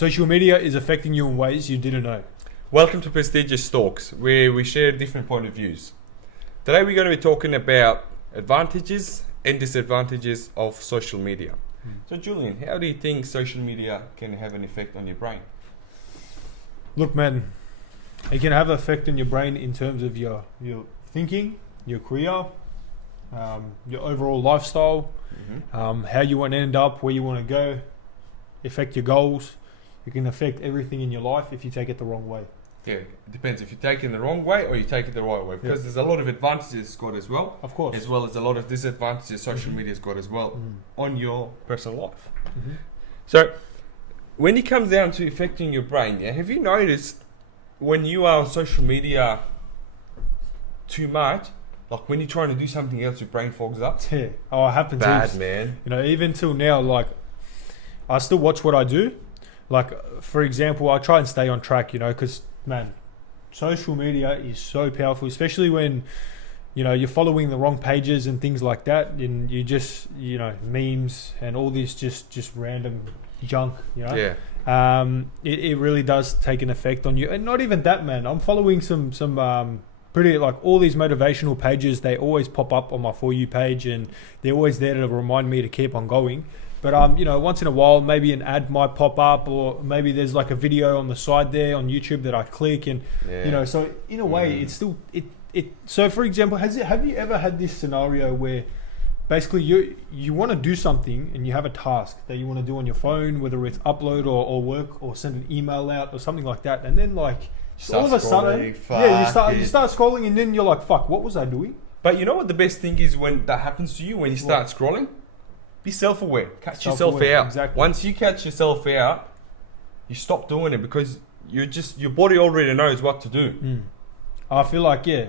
social media is affecting you in ways you didn't know. Welcome to Prestigious Talks, where we share different point of views. Today we're going to be talking about advantages and disadvantages of social media. So Julian, how do you think social media can have an effect on your brain? Look, man, it can have an effect on your brain in terms of your thinking, your career, your overall lifestyle, how you want to end up, where you want to go, affect your goals. It can affect everything in your life if you take it the wrong way. Yeah, it depends if you take it the wrong way or you take it the right way, because there's a lot of advantages it's got as well. Of course. As well as a lot of disadvantages social media's got as well on your personal life. So when it comes down to affecting your brain, have you noticed when you are on social media too much, like when you're trying to do something else, your brain fogs up? Yeah. Oh, it happens. Bad, man. You know, even till now, like, I still watch what I do. Like, for example, I try and stay on track, you know, because, man, social media is so powerful, especially when, you know, you're following the wrong pages and things like that, and you just, you know, memes and all this just random junk, you know? Yeah. It really does take an effect on you. And not even that, man. I'm following some pretty, like, all these motivational pages. They always pop up on my For You page, and they're always there to remind me to keep on going. But you know, once in a while, maybe an ad might pop up, or maybe there's like a video on the side there on YouTube that I click, and you know, so in a way, it's still it. So, for example, have you ever had this scenario where basically you want to do something and you have a task that you want to do on your phone, whether it's upload or work or send an email out or something like that, and then like all of a sudden, you start scrolling, and then you're like, fuck, what was I doing? But you know what the best thing is when that happens to you, when you start scrolling? Be self-aware. Catch yourself out. Exactly. Once you catch yourself out, you stop doing it, because your body already knows what to do. I feel like, yeah,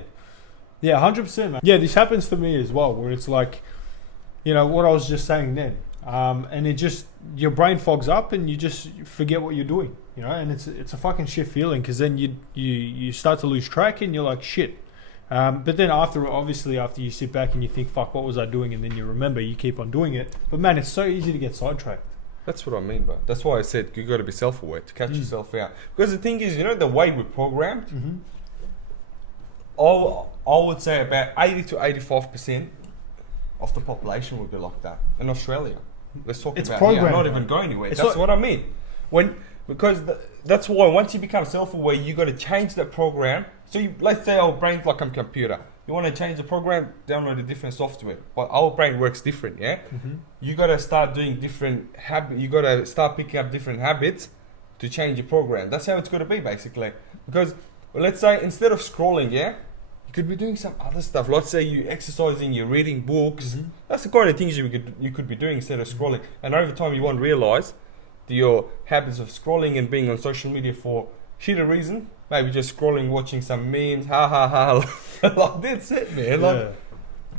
100%, man. Yeah, this happens to me as well, where it's like, you know, what I was just saying then. And it just, your brain fogs up and you just forget what you're doing, you know, and it's a fucking shit feeling, because then you start to lose track and you're like, shit. But then after you sit back and you think, fuck, what was I doing? And then you remember, you keep on doing it. But man, it's so easy to get sidetracked. That's what I mean, bro. That's why I said you got to be self-aware to catch yourself out. Because the thing is, you know, the way we're programmed, I would say about 80 to 85% of the population would be like that. In Australia, let's talk about here. I'm not even going anywhere. That's what I mean. That's why once you become self-aware, you got to change that program. So let's say our brain's like a computer. You want to change the program, download a different software. But our brain works different, yeah? You got to start doing different habits. You got to start picking up different habits to change your program. That's how it's got to be, basically. Because let's say instead of scrolling, yeah, you could be doing some other stuff. Let's say you're exercising, you're reading books. That's the kind of things you could be doing instead of scrolling. And over time, you won't realize your habits of scrolling and being on social media for shitty reason. Maybe just scrolling, watching some memes, like that's it, man. Like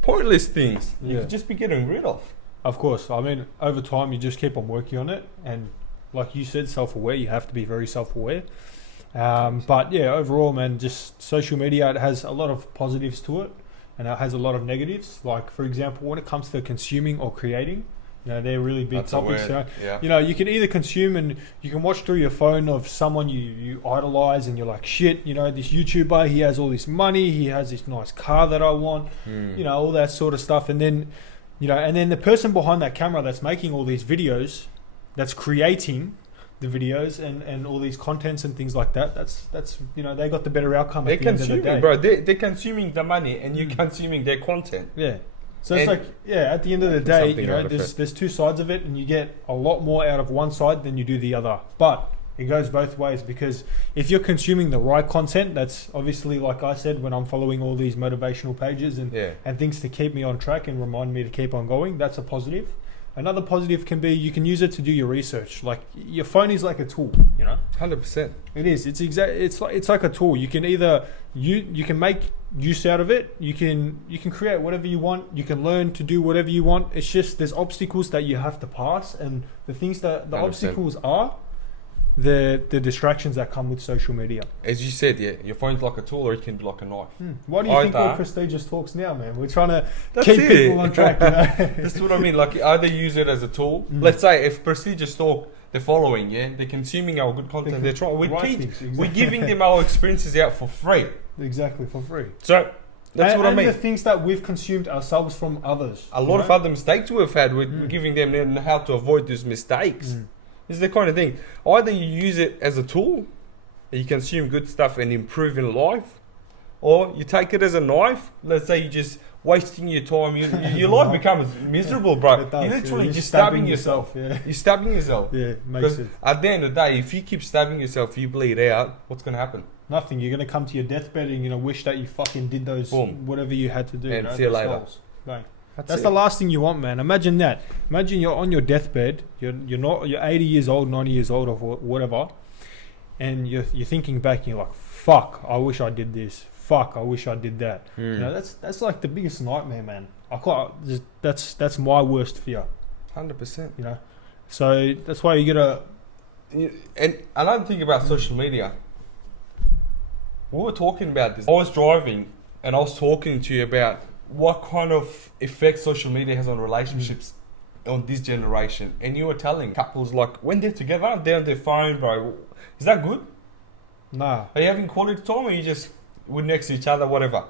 pointless things. You could just be getting rid of. Of course. I mean, over time, you just keep on working on it, and like you said, self-aware. You have to be very self-aware. But yeah, overall, man, just social media, it has a lot of positives to it, and it has a lot of negatives. Like, for example, when it comes to consuming or creating, you know, they're really big topics. You know, you can either consume and you can watch through your phone of someone you idolize, and you're like, shit, you know, this YouTuber, he has all this money, he has this nice car that I want, you know, all that sort of stuff. And then, you know, and then the person behind that camera that's making all these videos, that's creating the videos and all these contents and things like that, that's you know, they got the better outcome at the end of the day. Bro, they're consuming the money and you're consuming their content. Yeah. So it's like, yeah, at the end of the day, you know, there's two sides of it, and you get a lot more out of one side than you do the other. But it goes both ways, because if you're consuming the right content, that's obviously, like I said, when I'm following all these motivational pages and things to keep me on track and remind me to keep on going, that's a positive. Another positive can be you can use it to do your research. Like, your phone is like a tool, you know. 100%. It is. It's like a tool. You can either you can make use out of it. You can create whatever you want. You can learn to do whatever you want. It's just there's obstacles that you have to pass, and the things that the 100%. Obstacles are the distractions that come with social media. As you said, yeah, your phone's like a tool, or it can be like a knife. Why do you think we're prestigious talks now, man? We're trying to keep people on track. You know? That's what I mean. Like, either use it as a tool. Let's say if prestigious talk they're following, yeah, they're consuming our good content. They're trying. We're giving them our experiences out for free. Exactly, for free. So that's what I mean. And the things that we've consumed ourselves from others. A lot of other mistakes we've had. We're giving them how to avoid those mistakes. This is the kind of thing. Either you use it as a tool, you consume good stuff and improve in life, or you take it as a knife. Let's say you just wasting your time. Your life becomes miserable, bro. You're literally just stabbing yourself. Yeah. You're stabbing yourself. Yeah, makes sense. At the end of the day, if you keep stabbing yourself, you bleed out, what's going to happen? Nothing. You're going to come to your deathbed and you're going to wish that you fucking did those, whatever you had to do. And see you later. Bang. That's the last thing you want, man. Imagine that. Imagine you're on your deathbed. You're 80 years old, 90 years old, or whatever, and you're thinking back. And you're like, "Fuck! I wish I did this. Fuck! I wish I did that." You know, that's like the biggest nightmare, man. That's my worst fear. 100%. You know, so that's why you gotta. And another thing about social media. We were talking about this. I was driving and I was talking to you about what kind of effect social media has on relationships on this generation. And you were telling couples, like, when they're together, they're on their phone, bro. Is that good? Nah. Are you having quality time, or you just we're next to each other, whatever?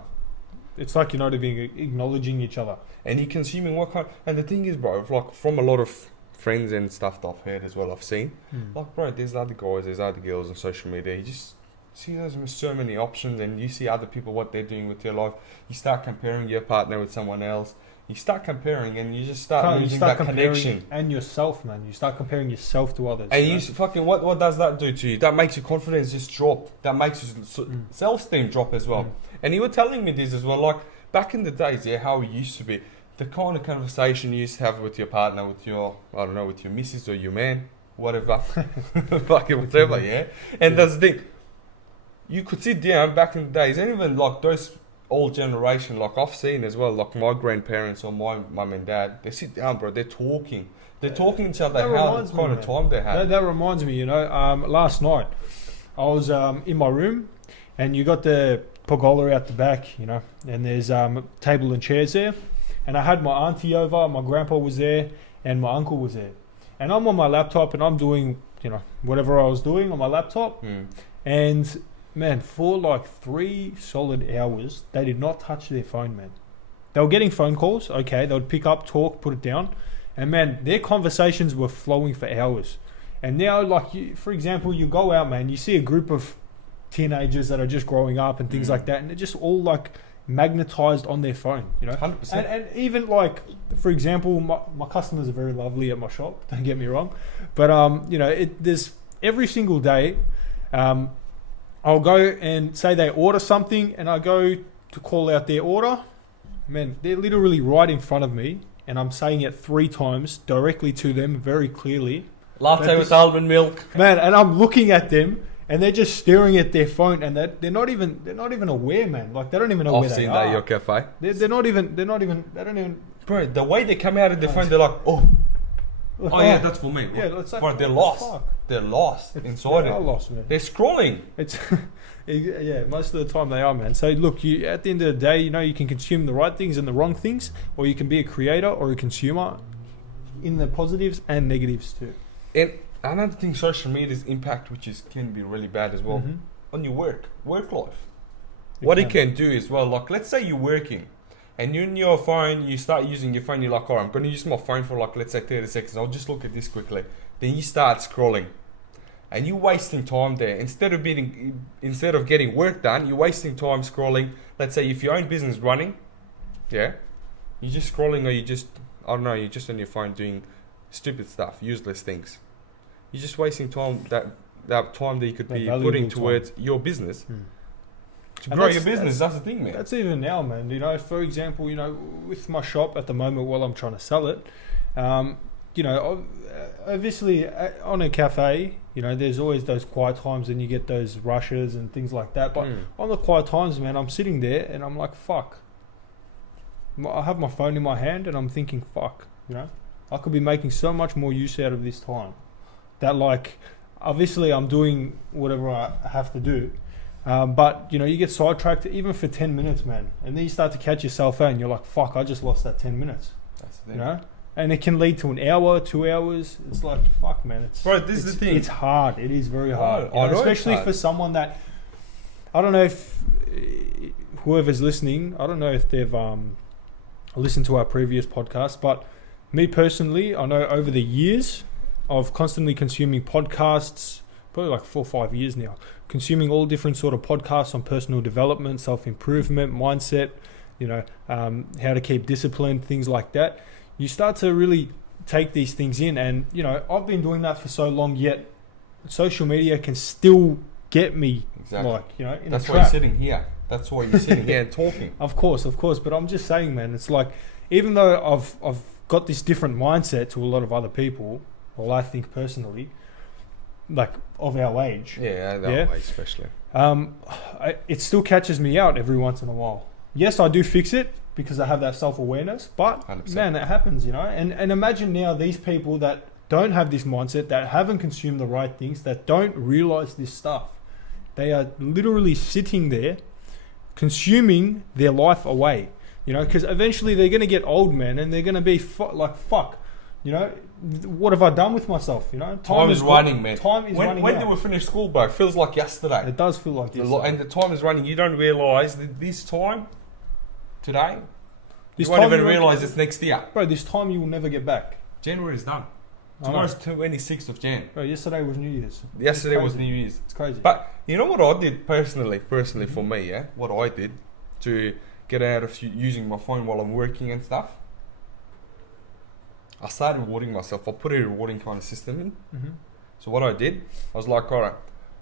It's like you're not even acknowledging each other. And you're consuming what kind... And the thing is, bro, like, from a lot of friends and stuff that I've heard as well, I've seen, like, bro, there's other guys, there's other girls on social media. You just see there's so many options, and you see other people, what they're doing with their life. You start comparing your partner with someone else. You start comparing, and you just start losing that connection. And yourself, man. You start comparing yourself to others. And you fucking, what does that do to you? That makes your confidence just drop. That makes your self-esteem drop as well. And you were telling me this as well, like, back in the days, yeah, how it used to be. The kind of conversation you used to have with your partner, with your, I don't know, with your missus or your man, whatever. Fucking whatever, yeah? And that's the thing. You could sit down back in the days, and even like those old generation, like I've seen as well, like my grandparents or my mum and dad, they sit down, bro, they're talking to each other how kind of time they have. That reminds me, you know, last night I was in my room, and you got the pergola out the back, you know, and there's table and chairs there, and I had my auntie over, my grandpa was there, and my uncle was there, and I'm on my laptop and I'm doing, you know, whatever I was doing on my laptop, and man, for like 3 solid hours, they did not touch their phone, man. They were getting phone calls, okay, they would pick up, talk, put it down, and man, their conversations were flowing for hours. And now, like, for example, you go out, man, you see a group of teenagers that are just growing up and things like that, and they're just all like magnetized on their phone, you know. 100%. And even like, for example, my customers are very lovely at my shop, don't get me wrong, but you know, there's every single day, I'll go and say they order something, and I go to call out their order. Man, they're literally right in front of me, and I'm saying it 3 times directly to them, very clearly. Latte with almond milk. Man, and I'm looking at them, and they're just staring at their phone, and they're not even aware, man. Like, they don't even know where they are. I've seen that your cafe. They don't even. Bro, the way they come out of their phone, they're like, yeah, that's for me. Yeah, it's like, bro, they're lost. They're lost inside it. They're lost, man. They're scrolling. It's yeah, most of the time they are, man. So look, you at the end of the day, you know, you can consume the right things and the wrong things, or you can be a creator or a consumer in the positives and negatives too. And another thing, social media's impact, which can be really bad as well, on your work life. What it can do as well, like, let's say you're working and you're in your phone, you start using your phone, you're like, I'm going to use my phone for like, let's say 30 seconds, I'll just look at this quickly. Then you start scrolling, and you're wasting time there. Instead of getting work done, you're wasting time scrolling. Let's say if your own business is running, yeah, you're just scrolling, or you're just on your phone doing stupid stuff, useless things. You're just wasting time, that time that you could be putting towards your business. To grow your business, that's the thing, man. That's even now, man. You know, for example, you know, with my shop at the moment, while I'm trying to sell it, you know, obviously on a cafe, you know, there's always those quiet times, and you get those rushes and things like that. But on the quiet times, man, I'm sitting there and I'm like, fuck. I have my phone in my hand and I'm thinking, fuck, you know, I could be making so much more use out of this time. That, like, obviously I'm doing whatever I have to do. But, you know, you get sidetracked even for 10 minutes, man. And then you start to catch yourself out and you're like, fuck, I just lost that 10 minutes. That's the thing. You know? and it can lead to an hour, 2 hours. It's like, fuck, man. Bro, this is the thing. It's hard. It is very hard. I know especially for someone that, I don't know if whoever's listening, I don't know if they've listened to our previous podcast, but me personally, I know over the years of constantly consuming podcasts, probably like 4 or 5 years now, consuming all different sort of podcasts on personal development, self-improvement, mindset, how to keep discipline, things like that. You start to really take these things in, and I've been doing that for so long, yet social media can still get me. Exactly. In that's a trap. why you're sitting here. That's why you're sitting here and talking. Of course, but I'm just saying, man, it's like, even though I've got this different mindset to a lot of other people, well, I think personally, like of our age. Yeah, our age especially. It still catches me out every once in a while. Yes, I do fix it because I have that self-awareness, but 100%. Man, it happens, and imagine now these people that don't have this mindset, that haven't consumed the right things, that don't realize this stuff. They are literally sitting there consuming their life away, because eventually they're going to get old, man, and they're going to be like, fuck, what have I done with myself? Time is running, man. Time is running. When do we finish school, bro? It feels like yesterday. It does feel like yesterday. And the time is running. You don't realise that this time, today, you won't even realise it's next year. Bro, this time you will never get back. January is done. Tomorrow's 26th of Jan. Bro, yesterday was New Year's. Yesterday was New Year's. It's crazy. But you know what I did personally for me, yeah? What I did to get out of using my phone while I'm working and stuff? I started rewarding myself. I put a rewarding kind of system in. Mm-hmm. So what I did, I was like, alright,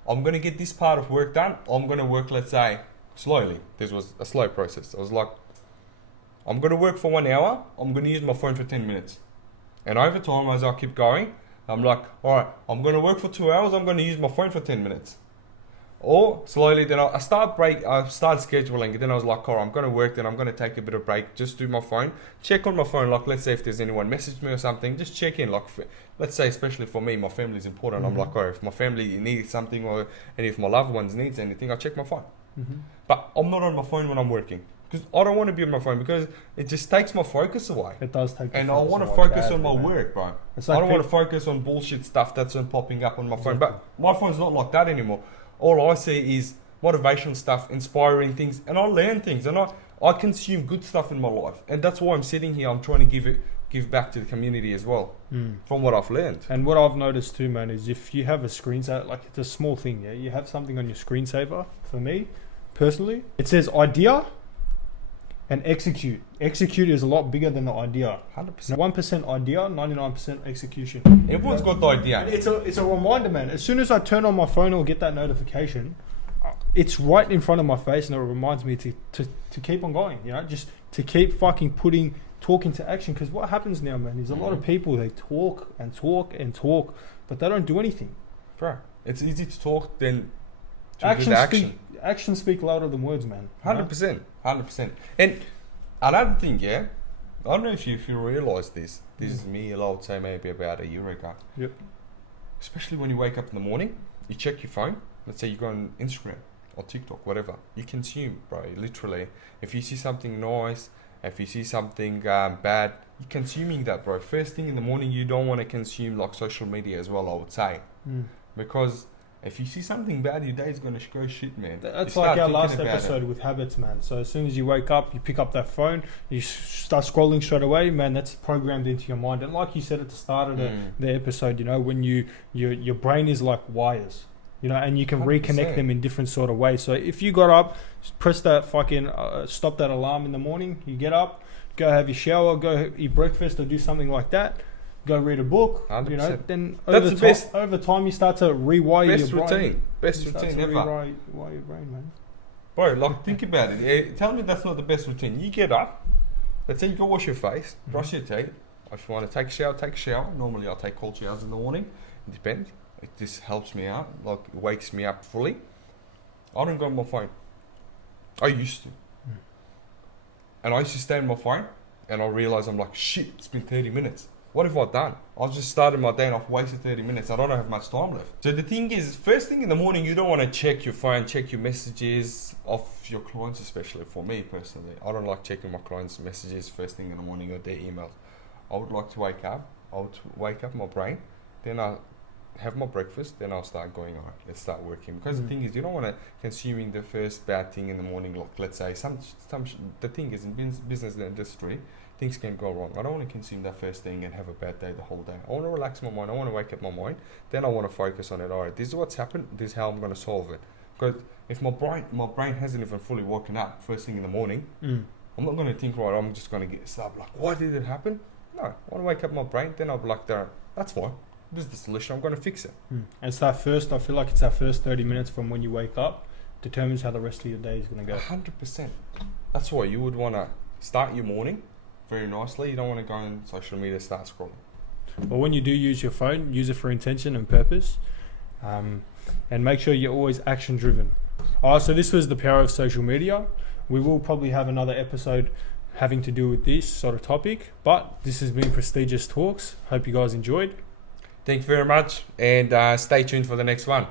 I'm going to get this part of work done. I'm going to work, let's say, slowly. This was a slow process. I was like, I'm going to work for 1 hour. I'm going to use my phone for 10 minutes. And over time, as I keep going, I'm like, alright, I'm going to work for 2 hours. I'm going to use my phone for 10 minutes. Or slowly, then I started scheduling. Then I was like, alright, I'm going to work. Then I'm going to take a bit of break. Just do my phone. Check on my phone. Like, let's say if there's anyone messaged me or something, just check in. Like, let's say, especially for me, my family is important. Mm-hmm. I'm like, alright, if my family needs something and if my loved ones needs anything, I check my phone. Mm-hmm. But I'm not on my phone when I'm working. Because I don't want to be on my phone because it just takes my focus away. It does take. And I want to focus on my work, bro. Like I don't want to focus on bullshit stuff that's popping up on my phone. But my phone's not like that anymore. All I see is motivational stuff, inspiring things, and I learn things, and I consume good stuff in my life. And that's why I'm sitting here. I'm trying to give back to the community as well from what I've learned. And what I've noticed too, man, is if you have a screensaver, like it's a small thing, yeah, you have something on your screensaver. For me, personally, it says idea and execute. Execute is a lot bigger than the idea. 100%. 1% idea, 99% execution. Everyone's got the idea. It's a reminder, man. As soon as I turn on my phone or get that notification, it's right in front of my face, and it reminds me to keep on going. Just to keep fucking talk into action. Because what happens now, man, is a lot of people, they talk and talk and talk, but they don't do anything. Bro, it's easy to talk than to do the action. Actions speak louder than words, man. 100%. 100%. And another thing, yeah, I don't know if you realise this. This is me, I would say maybe about a year ago. Yep. Especially when you wake up in the morning, you check your phone. Let's say you go on Instagram or TikTok, whatever. You consume, bro, literally. If you see something nice, if you see something bad, you're consuming that, bro. First thing in the morning, you don't want to consume like social media as well, I would say. Because if you see something bad, your day's going to go shit, man. That's like our last episode with habits, man. So as soon as you wake up, you pick up that phone, you start scrolling straight away, man, that's programmed into your mind. And like you said at the start of the episode, when your brain is like wires, and you can 100%. Reconnect them in different sort of ways. So if you got up, press that fucking, stop that alarm in the morning, you get up, go have your shower, go eat breakfast or do something like that. Go read a book, 100%. Then over time you start to rewire your brain. Best routine ever. Rewire your brain, man. Bro, like think about it. Tell me that's not the best routine. You get up, let's say you go wash your face, brush your teeth. If you want to take a shower, take a shower. Normally I'll take cold showers in the morning. It depends. It just helps me out, like it wakes me up fully. I don't go on my phone. I used to. And I used to stay on my phone and I realised I'm like, shit, it's been 30 minutes. What have I done? I just started my day and I've wasted 30 minutes. I don't have much time left. So the thing is, first thing in the morning, you don't want to check your phone, check your messages of your clients, especially for me personally. I don't like checking my clients' messages first thing in the morning or their emails. I would like to wake up. I would wake up my brain, then I have my breakfast, then I'll start going, all right, let's start working. Because the thing is, you don't want to consuming the first bad thing in the morning. Like, let's say the thing is, in business industry, things can go wrong. I don't want to consume that first thing and have a bad day the whole day. I want to relax my mind. I want to wake up my mind. Then I want to focus on it. All right, this is what's happened. This is how I'm going to solve it. Because if my brain hasn't even fully woken up first thing in the morning, I'm not going to think, right, I'm just going to get started like, why did it happen? No, I want to wake up my brain. Then I'll be like, that's fine. This is the solution. I'm going to fix it. And it's that first, I feel like it's that first 30 minutes from when you wake up determines how the rest of your day is going to go. 100%. That's why you would want to start your morning very nicely. You don't want to go on social media and start scrolling. But when you do use your phone, use it for intention and purpose. And make sure you're always action driven. So this was the power of social media. We will probably have another episode having to do with this sort of topic. But this has been Prestigious Talks. Hope you guys enjoyed. Thank you very much, and stay tuned for the next one.